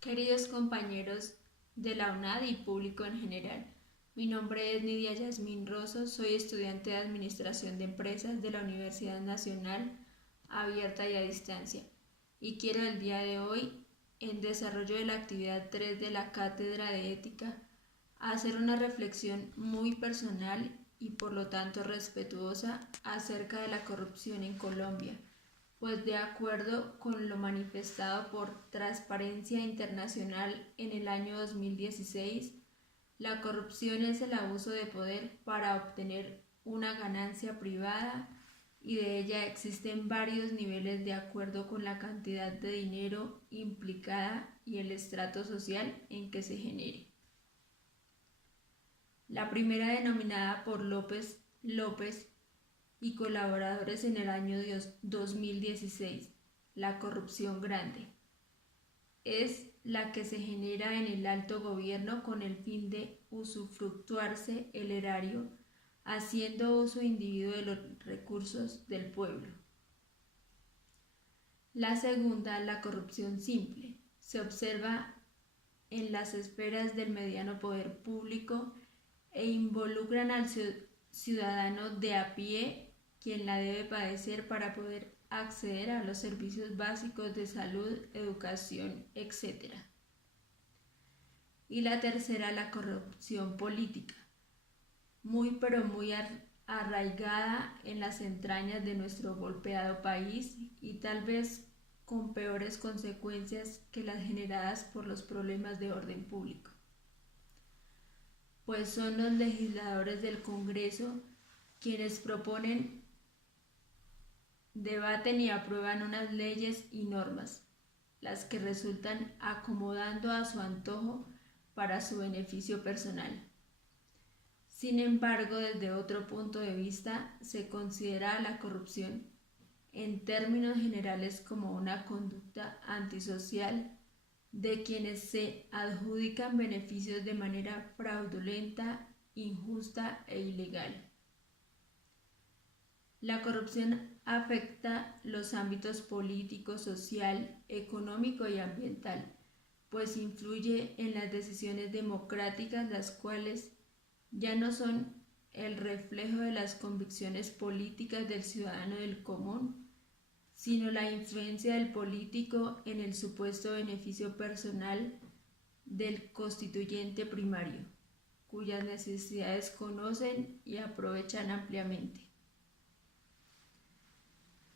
Queridos compañeros de la UNAD y público en general, mi nombre es Nidia Yasmín Rosso, soy estudiante de Administración de Empresas de la Universidad Nacional Abierta y a Distancia y quiero el día de hoy, en desarrollo de la actividad 3 de la Cátedra de Ética, hacer una reflexión muy personal y por lo tanto respetuosa acerca de la corrupción en Colombia, pues de acuerdo con lo manifestado por Transparencia Internacional en el año 2016, la corrupción es el abuso de poder para obtener una ganancia privada y de ella existen varios niveles de acuerdo con la cantidad de dinero implicada y el estrato social en que se genere. La primera, denominada por López y colaboradores en el año 2016, la corrupción grande, es la que se genera en el alto gobierno con el fin de usufructuarse el erario, haciendo uso indebido de los recursos del pueblo. La segunda, la corrupción simple, se observa en las esferas del mediano poder público e involucran al ciudadano de a pie, quien la debe padecer para poder acceder a los servicios básicos de salud, educación, etc. Y la tercera, la corrupción política, muy arraigada en las entrañas de nuestro golpeado país y tal vez con peores consecuencias que las generadas por los problemas de orden público, pues son los legisladores del Congreso quienes proponen, debaten y aprueban unas leyes y normas, las que resultan acomodando a su antojo para su beneficio personal. Sin embargo, desde otro punto de vista, se considera la corrupción en términos generales como una conducta antisocial de quienes se adjudican beneficios de manera fraudulenta, injusta e ilegal. La corrupción afecta los ámbitos político, social, económico y ambiental, pues influye en las decisiones democráticas, las cuales ya no son el reflejo de las convicciones políticas del ciudadano del común, sino la influencia del político en el supuesto beneficio personal del constituyente primario, cuyas necesidades conocen y aprovechan ampliamente.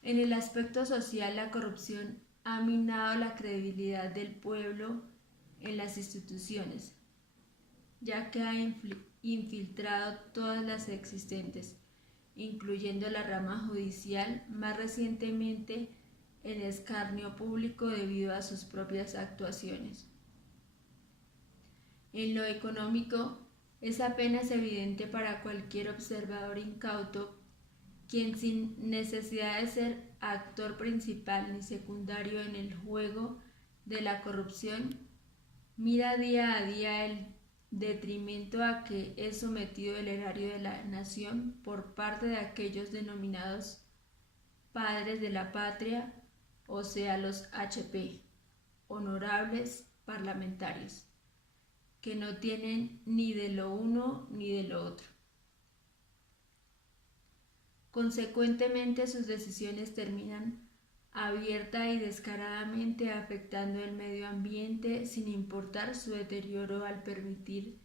En el aspecto social, la corrupción ha minado la credibilidad del pueblo en las instituciones, ya que ha infiltrado todas las existentes, incluyendo la rama judicial, más recientemente en escarnio público debido a sus propias actuaciones. En lo económico, es apenas evidente para cualquier observador incauto quien, sin necesidad de ser actor principal ni secundario en el juego de la corrupción, mira día a día el detrimento a que es sometido el erario de la nación por parte de aquellos denominados padres de la patria, o sea los HP, honorables parlamentarios, que no tienen ni de lo uno ni de lo otro. Consecuentemente, sus decisiones terminan abierta y descaradamente afectando el medio ambiente sin importar su deterioro al permitir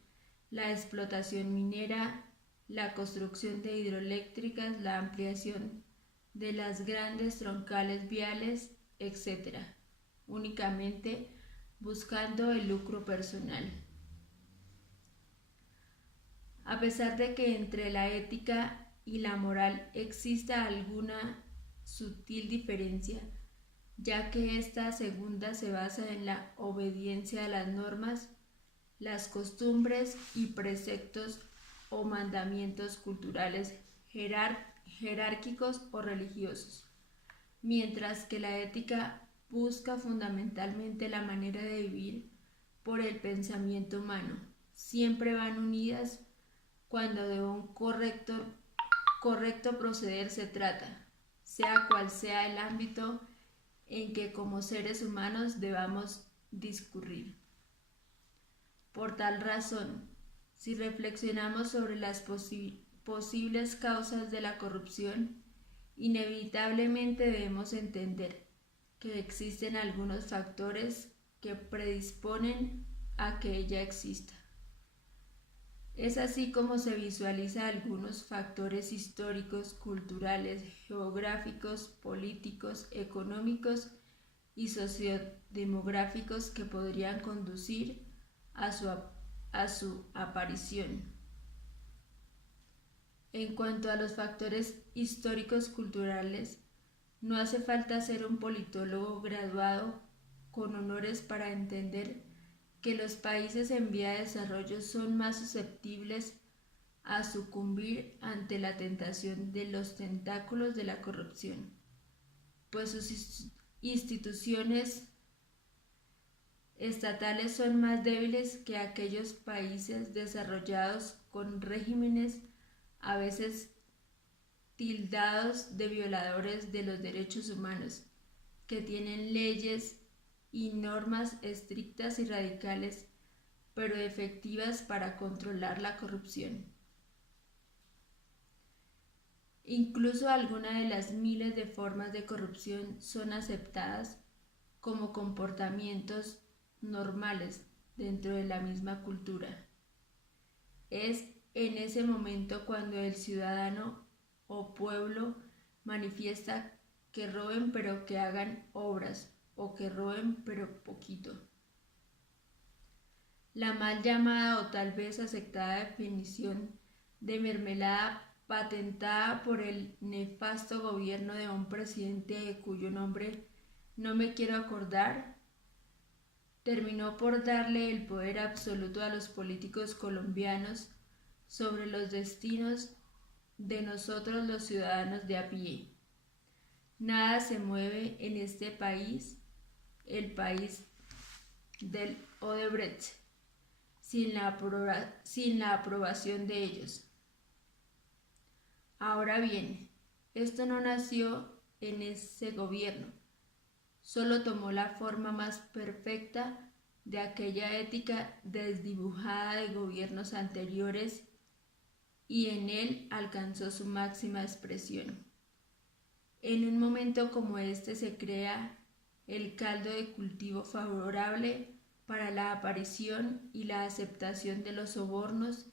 la explotación minera, la construcción de hidroeléctricas, la ampliación de las grandes troncales viales, etc., únicamente buscando el lucro personal. A pesar de que entre la ética y la moral exista alguna sutil diferencia, ya que esta segunda se basa en la obediencia a las normas, las costumbres y preceptos o mandamientos culturales jerárquicos o religiosos, mientras que la ética busca fundamentalmente la manera de vivir por el pensamiento humano. Siempre van unidas cuando de un correcto proceder se trata, sea cual sea el ámbito en que como seres humanos debamos discurrir. Por tal razón, si reflexionamos sobre las posibles causas de la corrupción, inevitablemente debemos entender que existen algunos factores que predisponen a que ella exista. Es así como se visualiza algunos factores históricos, culturales, geográficos, políticos, económicos y sociodemográficos que podrían conducir a su aparición. En cuanto a los factores históricos culturales, no hace falta ser un politólogo graduado con honores para entender que los países en vía de desarrollo son más susceptibles a sucumbir ante la tentación de los tentáculos de la corrupción, pues sus instituciones estatales son más débiles que aquellos países desarrollados con regímenes a veces tildados de violadores de los derechos humanos, que tienen leyes y normas estrictas y radicales, pero efectivas para controlar la corrupción. Incluso algunas de las miles de formas de corrupción son aceptadas como comportamientos normales dentro de la misma cultura. Es en ese momento cuando el ciudadano o pueblo manifiesta que roben pero que hagan obras, o que roben pero poquito. La mal llamada o tal vez aceptada definición de mermelada patentada por el nefasto gobierno de un presidente de cuyo nombre no me quiero acordar, terminó por darle el poder absoluto a los políticos colombianos sobre los destinos de nosotros los ciudadanos de a pie. Nada se mueve en este país, el país del Odebrecht, sin la aprobación de ellos. Ahora bien, esto no nació en ese gobierno, solo tomó la forma más perfecta de aquella ética desdibujada de gobiernos anteriores y en él alcanzó su máxima expresión. En un momento como este se crea el caldo de cultivo favorable para la aparición y la aceptación de los sobornos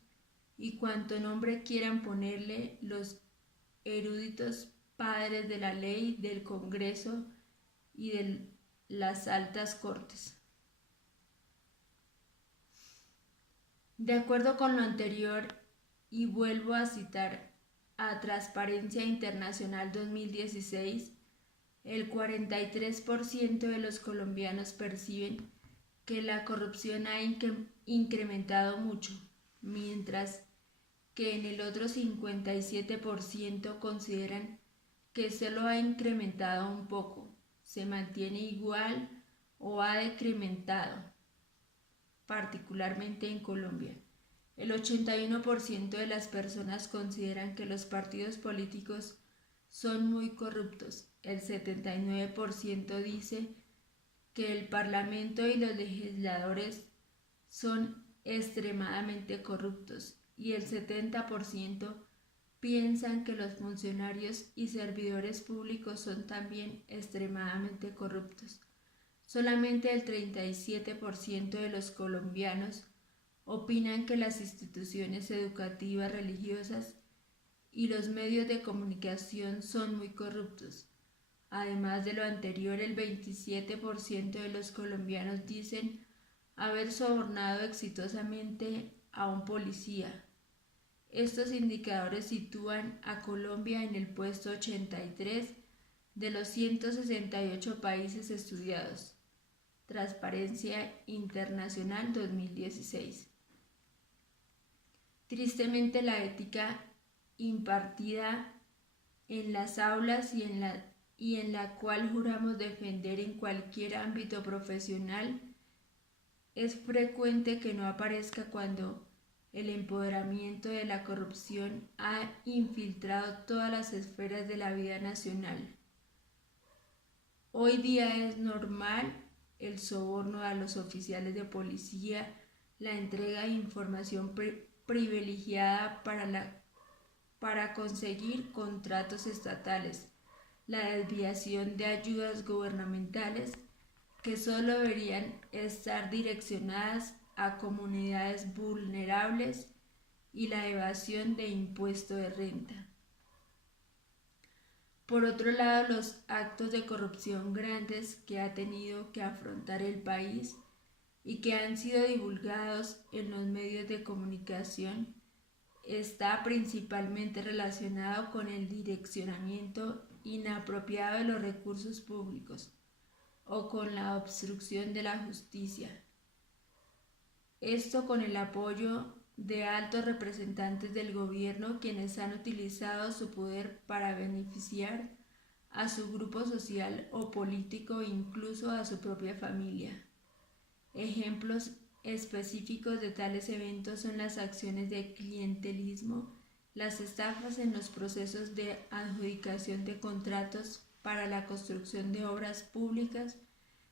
y cuanto nombre quieran ponerle los eruditos padres de la ley, del Congreso y de las altas cortes. De acuerdo con lo anterior, y vuelvo a citar a Transparencia Internacional 2016, el 43% de los colombianos perciben que la corrupción ha incrementado mucho, mientras que en el otro 57% consideran que solo ha incrementado un poco, se mantiene igual o ha decrementado, particularmente en Colombia. El 81% de las personas consideran que los partidos políticos son muy corruptos. El 79% dice que el Parlamento y los legisladores son extremadamente corruptos y el 70% piensan que los funcionarios y servidores públicos son también extremadamente corruptos. Solamente el 37% de los colombianos opinan que las instituciones educativas, religiosas y los medios de comunicación son muy corruptos. Además de lo anterior, el 27% de los colombianos dicen haber sobornado exitosamente a un policía. Estos indicadores sitúan a Colombia en el puesto 83 de los 168 países estudiados. Transparencia Internacional 2016. Tristemente, la ética impartida en las aulas y en la cual juramos defender en cualquier ámbito profesional, es frecuente que no aparezca cuando el empoderamiento de la corrupción ha infiltrado todas las esferas de la vida nacional. Hoy día es normal el soborno a los oficiales de policía, la entrega de información privilegiada para conseguir contratos estatales, la desviación de ayudas gubernamentales que solo deberían estar direccionadas a comunidades vulnerables y la evasión de impuesto de renta. Por otro lado, los actos de corrupción grandes que ha tenido que afrontar el país y que han sido divulgados en los medios de comunicación está principalmente relacionado con el direccionamiento inapropiado de los recursos públicos o con la obstrucción de la justicia. Esto con el apoyo de altos representantes del gobierno quienes han utilizado su poder para beneficiar a su grupo social o político e incluso a su propia familia. Ejemplos específicos de tales eventos son las acciones de clientelismo, las estafas en los procesos de adjudicación de contratos para la construcción de obras públicas,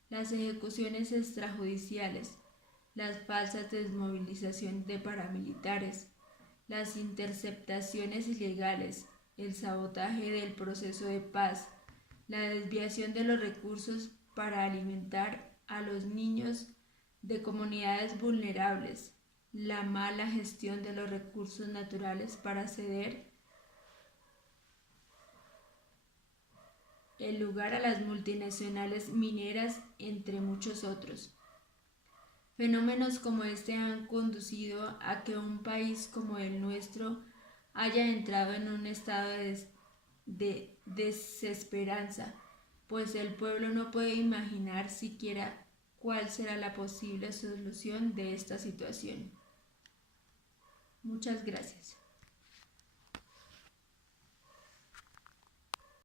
las ejecuciones extrajudiciales, las falsas desmovilizaciones de paramilitares, las interceptaciones ilegales, el sabotaje del proceso de paz, la desviación de los recursos para alimentar a los niños de comunidades vulnerables, la mala gestión de los recursos naturales para ceder el lugar a las multinacionales mineras, entre muchos otros. Fenómenos como este han conducido a que un país como el nuestro haya entrado en un estado de desesperanza, pues el pueblo no puede imaginar siquiera cuál será la posible solución de esta situación. Muchas gracias.